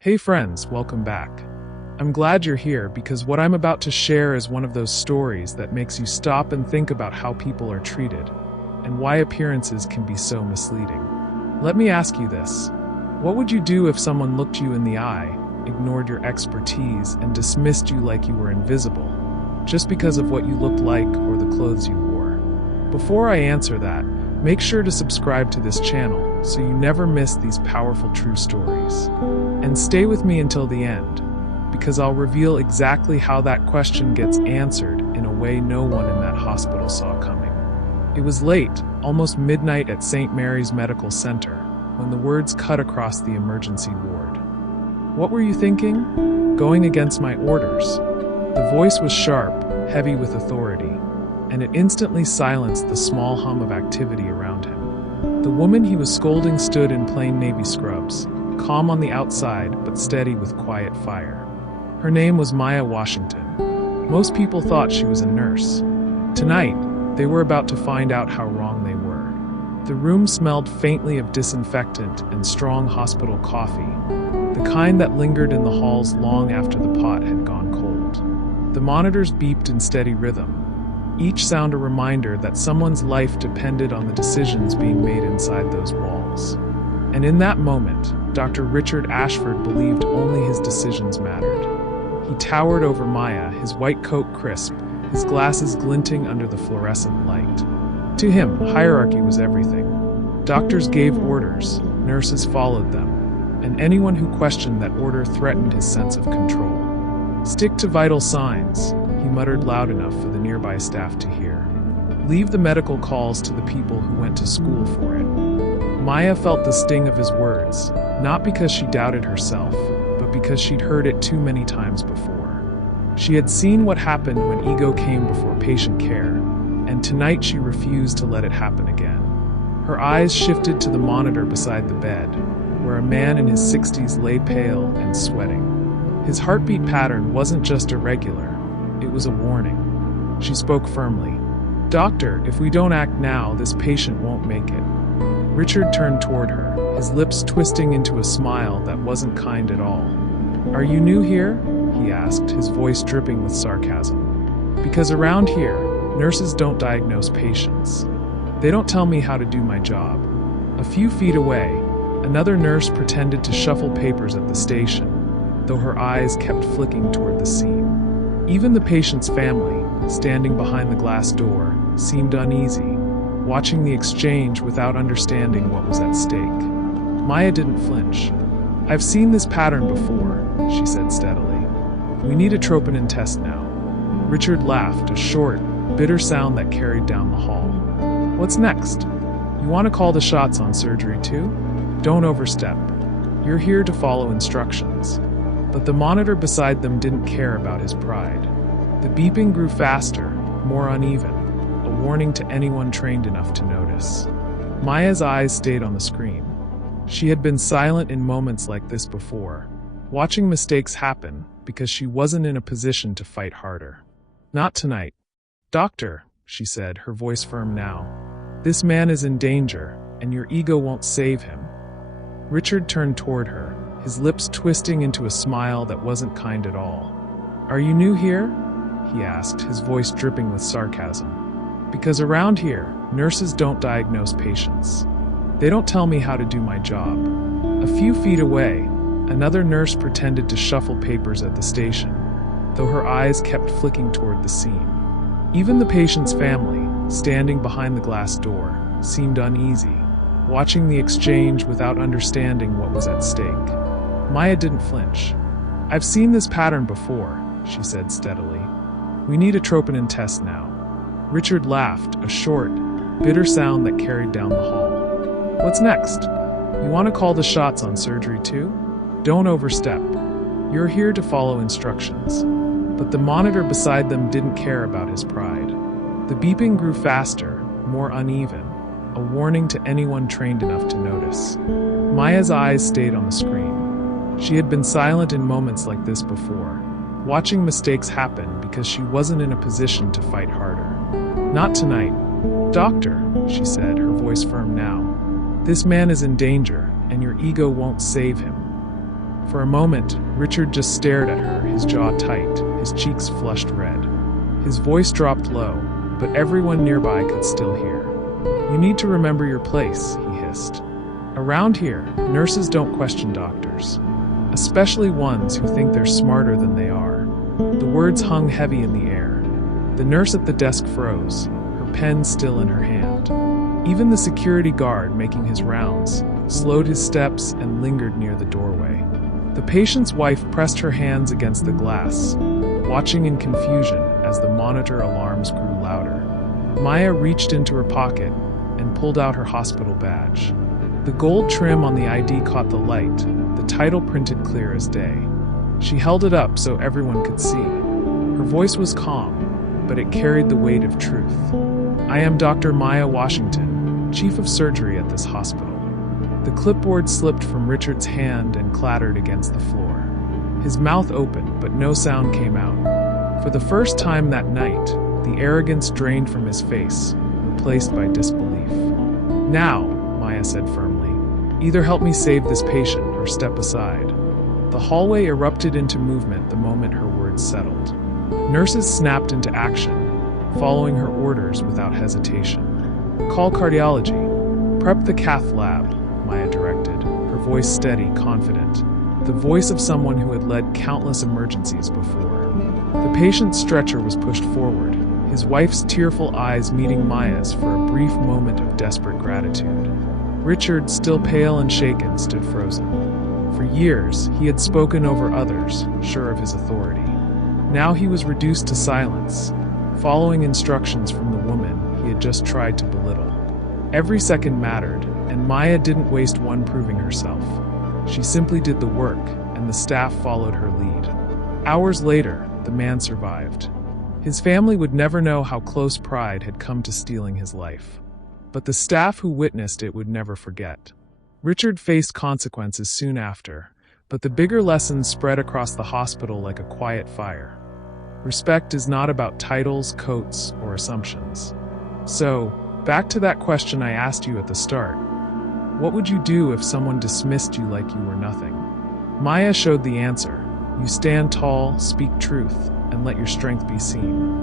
Hey friends, welcome back. I'm glad you're here because what I'm about to share is one of those stories that makes you stop and think about how people are treated and why appearances can be so misleading. Let me ask you this. What would you do if someone looked you in the eye, ignored your expertise, and dismissed you like you were invisible, just because of what you looked like or the clothes you wore? Before I answer that, make sure to subscribe to this channel so you never miss these powerful true stories. And stay with me until the end, because I'll reveal exactly how that question gets answered in a way no one in that hospital saw coming. It was late, almost midnight at St. Mary's Medical Center, when the words cut across the emergency ward. What were you thinking? Going against my orders. The voice was sharp, heavy with authority, and it instantly silenced the small hum of activity around him. The woman he was scolding stood in plain navy scrubs, calm on the outside but steady with quiet fire. Her name was Maya Washington. Most people thought she was a nurse. Tonight, they were about to find out how wrong they were. The room smelled faintly of disinfectant and strong hospital coffee, the kind that lingered in the halls long after the pot had gone cold. The monitors beeped in steady rhythm, each sound a reminder that someone's life depended on the decisions being made inside those walls. And in that moment, Dr. Richard Ashford believed only his decisions mattered. He towered over Maya, his white coat crisp, his glasses glinting under the fluorescent light. To him, hierarchy was everything. Doctors gave orders, nurses followed them, and anyone who questioned that order threatened his sense of control. "Stick to vital signs," he muttered loud enough for the nearby staff to hear. "Leave the medical calls to the people who went to school for it." Maya felt the sting of his words, not because she doubted herself, but because she'd heard it too many times before. She had seen what happened when ego came before patient care, and tonight she refused to let it happen again. Her eyes shifted to the monitor beside the bed, where a man in his 60s lay pale and sweating. His heartbeat pattern wasn't just irregular, it was a warning. She spoke firmly. "Doctor, if we don't act now, this patient won't make it." Richard turned toward her, his lips twisting into a smile that wasn't kind at all. "Are you new here?" he asked, his voice dripping with sarcasm. "Because around here, nurses don't diagnose patients. They don't tell me how to do my job." A few feet away, another nurse pretended to shuffle papers at the station, though her eyes kept flicking toward the scene. Even the patient's family, standing behind the glass door, seemed uneasy, watching the exchange without understanding what was at stake. Maya didn't flinch. "I've seen this pattern before," she said steadily. "We need a troponin test now." Richard laughed, a short, bitter sound that carried down the hall. "What's next? You want to call the shots on surgery too? Don't overstep. You're here to follow instructions." But the monitor beside them didn't care about his pride. The beeping grew faster, more uneven, a warning to anyone trained enough to notice. Maya's eyes stayed on the screen. She had been silent in moments like this before, watching mistakes happen because she wasn't in a position to fight harder. "Not tonight." "Doctor," she said, her voice firm now, "this man is in danger, and your ego won't save him." Richard turned toward her, his lips twisting into a smile that wasn't kind at all. "Are you new here?" he asked, his voice dripping with sarcasm. "Because around here, nurses don't diagnose patients. They don't tell me how to do my job." A few feet away, another nurse pretended to shuffle papers at the station, though her eyes kept flicking toward the scene. Even the patient's family, standing behind the glass door, seemed uneasy, watching the exchange without understanding what was at stake. Maya didn't flinch. "I've seen this pattern before," she said steadily. "We need a troponin test now." Richard laughed, a short, bitter sound that carried down the hall. "What's next? You want to call the shots on surgery too? Don't overstep. You're here to follow instructions." But the monitor beside them didn't care about his pride. The beeping grew faster, more uneven, a warning to anyone trained enough to notice. Maya's eyes stayed on the screen. She had been silent in moments like this before, watching mistakes happen because she wasn't in a position to fight harder. "Not tonight." "Doctor," she said, her voice firm now, "this man is in danger, and your ego won't save him." For a moment, Richard just stared at her, his jaw tight, his cheeks flushed red. His voice dropped low, but everyone nearby could still hear. "You need to remember your place," he hissed. "Around here, nurses don't question doctors, especially ones who think they're smarter than they are." The words hung heavy in the air. The nurse at the desk froze, her pen still in her hand. Even the security guard, making his rounds, slowed his steps and lingered near the doorway. The patient's wife pressed her hands against the glass, watching in confusion as the monitor alarms grew louder. Maya reached into her pocket and pulled out her hospital badge. The gold trim on the ID caught the light, the title printed clear as day. She held it up so everyone could see. Her voice was calm, but it carried the weight of truth. "I am Dr. Maya Washington, Chief of Surgery at this hospital." The clipboard slipped from Richard's hand and clattered against the floor. His mouth opened, but no sound came out. For the first time that night, the arrogance drained from his face, replaced by disbelief. "Now," Maya said firmly, "either help me save this patient or step aside." The hallway erupted into movement the moment her words settled. Nurses snapped into action, following her orders without hesitation. "Call cardiology. Prep the cath lab," Maya directed, her voice steady, confident, the voice of someone who had led countless emergencies before. The patient's stretcher was pushed forward, his wife's tearful eyes meeting Maya's for a brief moment of desperate gratitude. Richard, still pale and shaken, stood frozen. For years, he had spoken over others, sure of his authority. Now he was reduced to silence, following instructions from the woman he had just tried to belittle. Every second mattered, and Maya didn't waste one proving herself. She simply did the work, and the staff followed her lead. Hours later, the man survived. His family would never know how close pride had come to stealing his life. But the staff who witnessed it would never forget. Richard faced consequences soon after, but the bigger lessons spread across the hospital like a quiet fire. Respect is not about titles, coats, or assumptions. So, back to that question I asked you at the start. What would you do if someone dismissed you like you were nothing? Maya showed the answer. You stand tall, speak truth, and let your strength be seen.